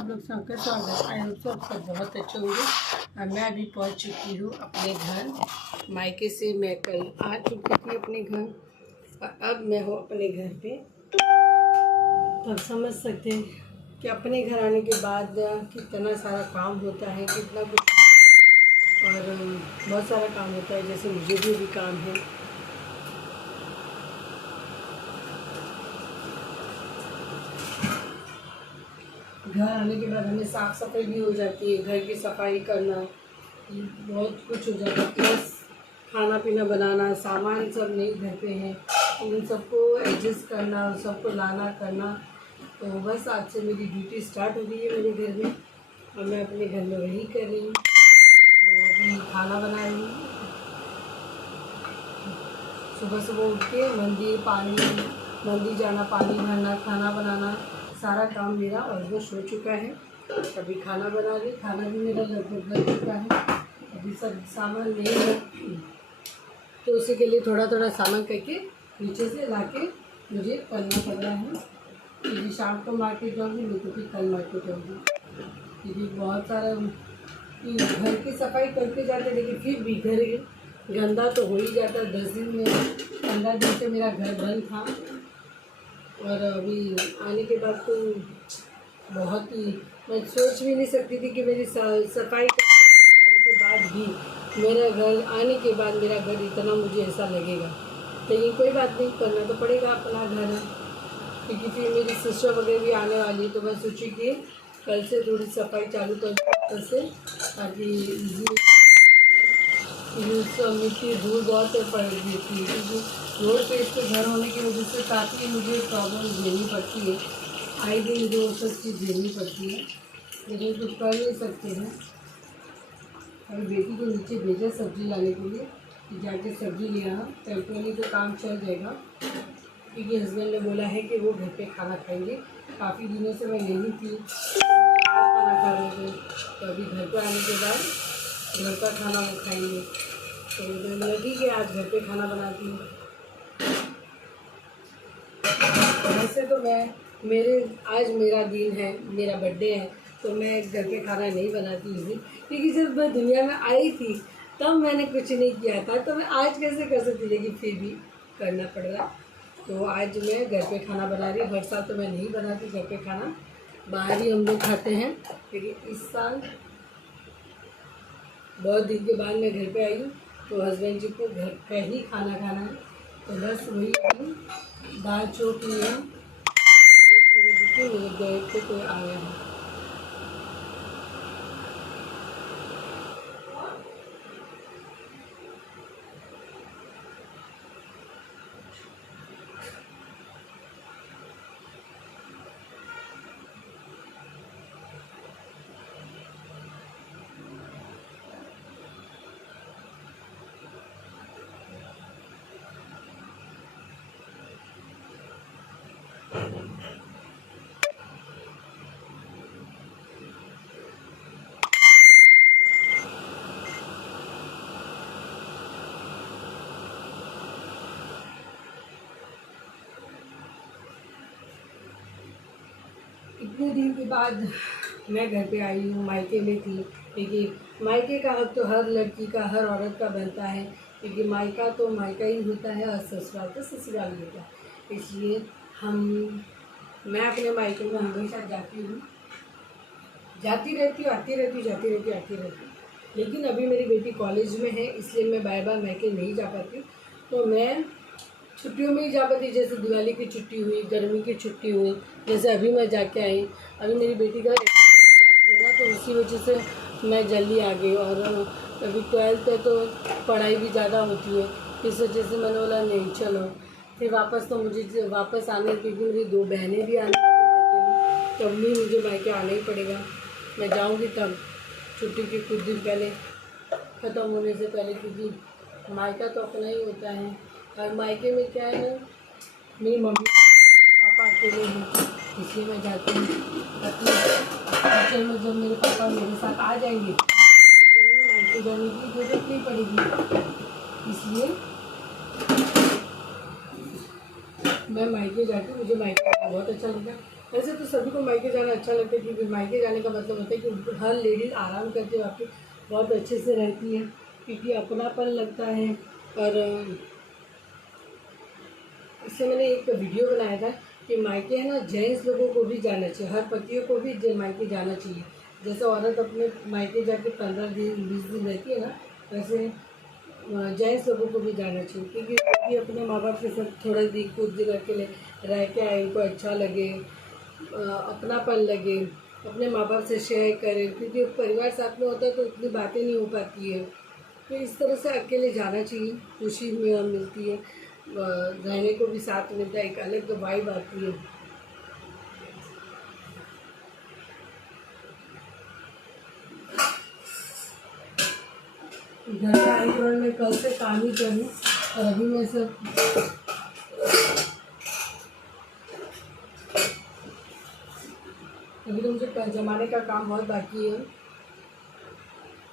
आप लोग सबका स्वागत। आई होप सब बहुत अच्छे होंगे। मैं अभी पहुंच चुकी हूँ अपने घर। मायके से मैं कल आ चुकी थी अपने घर और अब मैं हूँ अपने घर पे। तो आप समझ सकते हैं कि अपने घर आने के बाद कितना सारा काम होता है, कितना कुछ और बहुत सारा काम होता है। जैसे मुझे भी काम है। घर आने के बाद हमें साफ़ सफाई भी हो जाती है, घर की सफाई करना बहुत कुछ हो जाता है, प्लस खाना पीना बनाना, सामान सब नहीं घर पे हैं, उन सबको एडजस्ट करना, सबको लाना करना। तो बस आज से मेरी ड्यूटी स्टार्ट हो गई है मेरे घर में और मैं अपने घर में वही कर रही हूँ। तो अभी खाना बना रही हूँ। सुबह सुबह उठ के मंदिर जाना, पानी भरना, खाना बनाना, सारा काम मेरा ऑलमोस्ट हो चुका है। अभी खाना बना रही, खाना भी मेरा लगभग बन चुका है। अभी सब सामान नहीं है तो उसी के लिए थोड़ा थोड़ा सामान करके नीचे से लाके मुझे करना पड़ रहा है। क्योंकि शाम को मार्केट जाऊँगी, नहीं तो फिर कल मार्केट जाऊँगी। क्योंकि बहुत सारा घर की सफाई करके जाते, लेकिन फिर भी घर गंदा तो हो ही जाता। 10 दिन में 15 दिन से मेरा घर बंद था और अभी आने के बाद तो बहुत ही मैं सोच भी नहीं सकती थी कि मेरी सफाई जाने के बाद भी मेरा घर आने के बाद मेरा घर इतना मुझे ऐसा लगेगा। लेकिन कोई बात नहीं, करना तो पड़ेगा, अपना घर है। क्योंकि फिर मेरी सिस्टर वगैरह भी आने वाली है, तो मैं सोची कि कल से थोड़ी सफाई चालू कर से, ताकि मिट्टी धूल बहुत पड़ गई थी। क्योंकि रोड पे इसके घर होने की वजह से काफ़ी मुझे प्रॉब्लम झेलनी पड़ती है। आए दिन मुझे वो सब चीज़ झेलनी पड़ती है, लेकिन कुछ कर नहीं सकते हैं। और बेटी को नीचे भेजा सब्ज़ी लाने के लिए कि जाके सब्ज़ी ले आना, टेम्पररी तो काम चल जाएगा। क्योंकि हस्बैंड ने बोला है कि वो घर पे खाना खाएंगे। काफ़ी दिनों से मैं नहीं थी खाना खा रहे थे, तो अभी घर पे आने के बाद घर का खाना वो खाएंगे। तो मैं बोला ठीक है, आज घर पे खाना बनाती हूँ। वैसे तो आज मेरा दिन है, मेरा बर्थडे है, तो मैं घर पे खाना नहीं बनाती उस दिन। क्योंकि जब मैं दुनिया में आई थी तब मैंने कुछ नहीं किया था, तो मैं आज कैसे कर सकती, लेकिन फिर भी करना पड़ रहा। तो आज मैं घर पे खाना बना रही हूँ। हर साल तो मैं नहीं बनाती घर पे खाना, बाहर ही हम लोग खाते हैं। लेकिन इस साल बहुत दिन के बाद मैं घर पे आई हूँ, तो हस्बैंड जी को घर का ही खाना खाना है। तो बस वही दाल चौक लिया, मेरे गेट पे कोई आया है। इतने दिन के बाद मैं घर पे आई हूँ। मायके में थी, क्योंकि मायके का हक तो हर लड़की का, हर औरत का बनता है। क्योंकि मायका तो मायका ही होता है और ससुराल तो ससुराल ही होता है। इसलिए मैं अपने मायके में हमेशा जाती हूँ, जाती रहती हूँ, आती रहती हूँ, जाती रहती हूँ, आती रहती हूँ। लेकिन अभी मेरी बेटी कॉलेज में है, इसलिए मैं बार बार मायके नहीं जा पाती। तो मैं छुट्टियों में ही जा पाती, जैसे दिवाली की छुट्टी हुई, गर्मी की छुट्टी हुई, जैसे अभी मैं जाके आई। अभी मेरी बेटी का एडमिशन भी बाकी है ना, तो उसी वजह से मैं जल्दी आ गई। और अभी 12th है तो पढ़ाई भी ज़्यादा होती है, इस वजह से मैंने बोला नहीं चलो। फिर वापस तो मुझे वापस आने, क्योंकि मेरी 2 बहनें भी आने वाली मायके में, तब भी मुझे मायके आना ही पड़ेगा। मैं जाऊँगी तब छुट्टी के कुछ दिन पहले, ख़त्म होने से पहले, क्योंकि मायका तो अपना ही होता है। और मायके में क्या है, मेरी मम्मी पापा अकेले हैं, इसलिए मैं जाती हूँ। अपने फ्यूचर में जब मेरे पापा मेरे साथ आ जाएंगे, मुझे मायके जाने की ज़रूरत नहीं पड़ेगी। इसलिए मैं मायके जाती हूँ। मुझे मायके बहुत अच्छा लगा। वैसे तो सभी को मायके जाना अच्छा लगता है, क्योंकि मायके जाने का मतलब होता है कि हर लेडीज़ आराम करके वापस बहुत अच्छे से रहती है, क्योंकि अपनापन लगता है। और इससे मैंने एक वीडियो बनाया था कि मायके है ना, जेंट्स लोगों को भी जाना चाहिए, हर पतियों को भी मायके जाना चाहिए। जैसे औरत अपने मायके जाके 15 दिन 20 दिन रहती है ना, वैसे जेंट्स लोगों को भी जाना चाहिए, क्योंकि वो भी अपने माँ बाप के साथ थोड़ा दिन कुछ दिन अकेले रह के आए, उनको अच्छा लगे, अपनापन लगे, अपने माँ बाप से शेयर करें, क्योंकि परिवार साथ में होता है तो उतनी बातें नहीं हो पाती है। तो इस तरह से अकेले जाना चाहिए, खुशी मिलती है, रहने को भी साथ मिलता है, एक अलग तो वाइब आती है। घर में आई और मैं कल से काम ही करूँ, और अभी मैं सब अभी तो मुझे जमाने का काम बहुत बाकी है,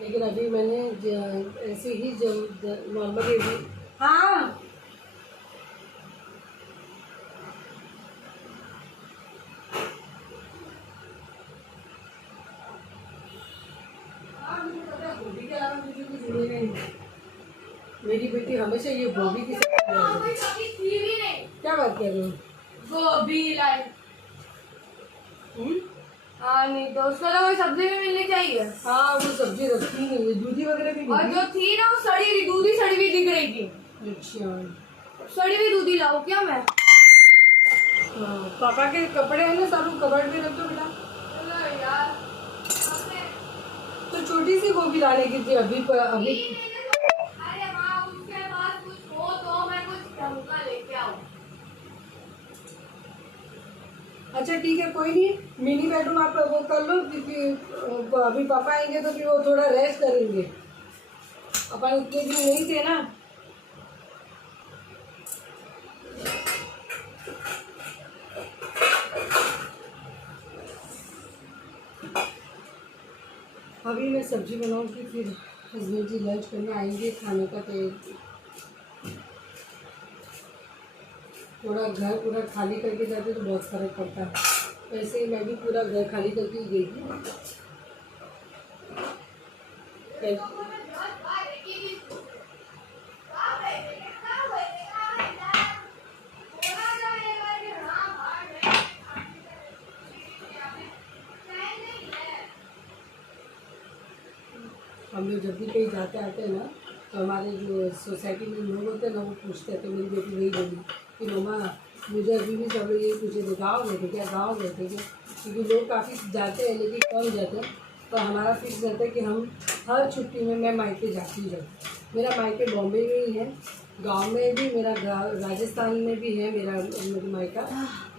लेकिन अभी मैंने ऐसे ही नॉर्मली अभी। हाँ, मुझे पता है, गोभी के अलावा मुझे कुछ जुड़े नहीं। मेरी बेटी हमेशा ये गोभी की सब्जी नहीं। क्या बात कर रहे हो? गोभी लाई। हाँ नहीं तो उसको तो कोई सब्जी भी मिलनी चाहिए। हाँ, वो सब्जी रखी नहीं है, दूधी वगैरह भी और नहीं जो थी ना वो सड़ी हुई दूधी सड़ी हुई दिख रही थी। अच्छा, सड़ी हुई दूधी लाऊं क्या मैं? हाँ, पापा के कपड़े हैं ना, सारू कबर्ड में रख दो बेटा। चलो यार, तो छोटी सी गोभी डालने की थी अभी अभी। अरे हाँ, उसके बाद कुछ हो तो मैं कुछ ढंग का लेके आऊँ। अच्छा ठीक है, कोई नहीं, मिनी बेडरूम आप वो कर लो, क्योंकि अभी पापा आएंगे तो फिर वो थोड़ा रेस्ट करेंगे, अपन उतने दिन नहीं थे ना। अभी मैं सब्जी बनाऊंगी, फिर हस्बैंड जी लंच करने आएंगे, खाने का तैयारी। थोड़ा घर पूरा खाली करके जाते तो बहुत फर्क पड़ता है। वैसे ही मैं भी पूरा घर खाली करके ही गई थी। हम लोग जब भी कहीं जाते आते हैं ना, तो हमारे जो सोसाइटी में लोग होते हैं ना, वो पूछते हैं, तो मेरी बेटी वही बोली कि मम्मा, मुझे अभी भी सब लोग यही पूछे थे, गाँव गए थे क्या, गाँव गए थे क्या, क्योंकि लोग काफ़ी जाते हैं लेकिन कम जाते हैं। तो हमारा फिक्स रहता है कि हम हर छुट्टी में मैं मायके जाती ही जाती। मेरा मायके बॉम्बे में ही है, गांव में भी मेरा, राजस्थान में भी है मेरा मायका,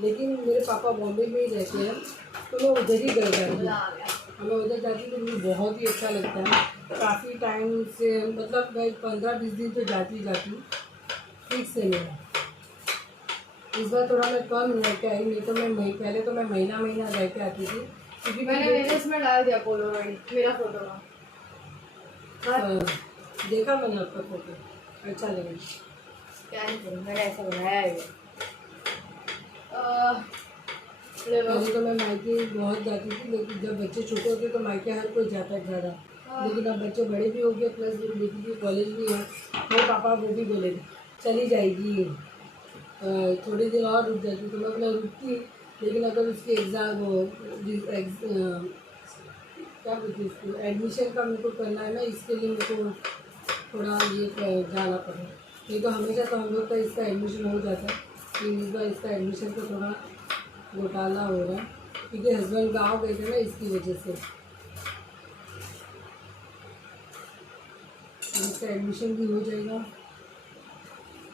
लेकिन मेरे पापा बॉम्बे में ही रहते हैं, तो मैं उधर ही गए जाती हूँ। हमें उधर जाती तो मुझे बहुत ही अच्छा लगता है। काफ़ी टाइम से, मतलब मैं 15-20 दिन तो जाती हूँ, फिक्स है मेरा। इस बार थोड़ा मैं कम रह के आई, नहीं तो मैं पहले तो मैं महीना महीना रह के आती थी, क्योंकि मैंने मेरे इसमें डाल दिया पोलोराइड मेरा फोटो का। देखा मैंने आपका फोटो, अच्छा लगा। क्या नहीं करूँ, मैंने ऐसा बनाया है। पहले तो मैं मायके बहुत जाती थी, लेकिन जब बच्चे छोटे होते तो मायके हर कोई जाता है ज़्यादा, लेकिन अब बच्चे बड़े भी हो गए, प्लस मेरी बेटी की कॉलेज भी है। मेरे पापा वो भी बोले थे चली जाएगी, थोड़ी देर और रुक जाती, तो मैं अपना रुकती, लेकिन अगर उसकी एग्ज़ाम क्या बोलती है उसको, एडमिशन का मेरे को करना है ना, इसके लिए मेरे को थोड़ा ये जाना पड़ा। नहीं तो हमेशा तो हम लोग का इसका एडमिशन हो जाता है, लेकिन इस बार इसका एडमिशन का थोड़ा घोटाला हो रहा है, क्योंकि हस्बैंड गाँव गए थे ना, इसकी वजह से। इसका एडमिशन भी हो जाएगा,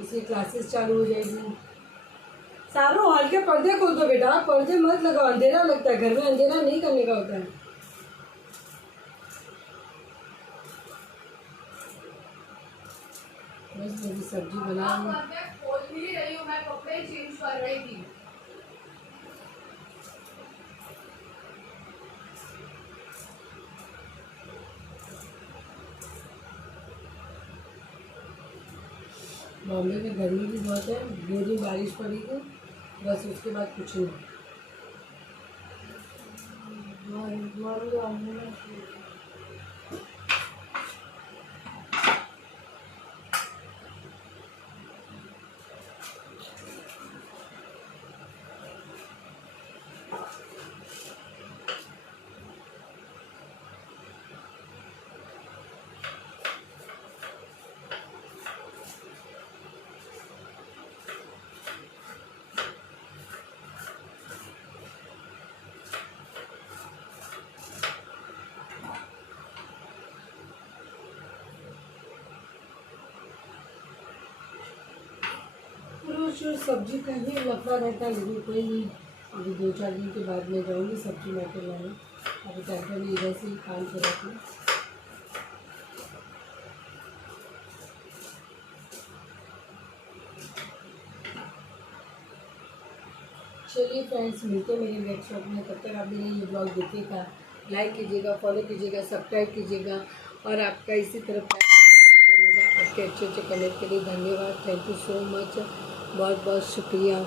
इसकी क्लासेस चालू हो जाएगी। सारों हॉल के पर्दे खोल दो बेटा, पर्दे मत लगाओ, अंधेरा लगता है घर में, अंधेरा नहीं करने का होता है। बस मेरी सब्जी बना रही हूँ, मैं कपड़े चेंज कर रही थी। बॉम्बे में गर्मी भी बहुत है, 2 दिन बारिश पड़ी थी, बस उसके बाद कुछ नहीं। रोज रोज सब्जी का ही लफड़ा रहता है, लेकिन कोई नहीं, अभी 2-4 दिन के बाद में जाऊँगी सब्जी लेकर लाने। अभी तक भी इधर से ही काम कर रखी हूँ। चलिए फ्रेंड्स, मिलते हैं मेरे नेक्स्ट व्लॉग में। तब तक आप मेरे ये ब्लॉग देखिएगा, लाइक कीजिएगा, फॉलो कीजिएगा, सब्सक्राइब कीजिएगा और आपका इसी तरह प्यार करिएगा। आपके अच्छे अच्छे कमेंट के लिए धन्यवाद। थैंक यू सो मच, बहुत बहुत शुक्रिया।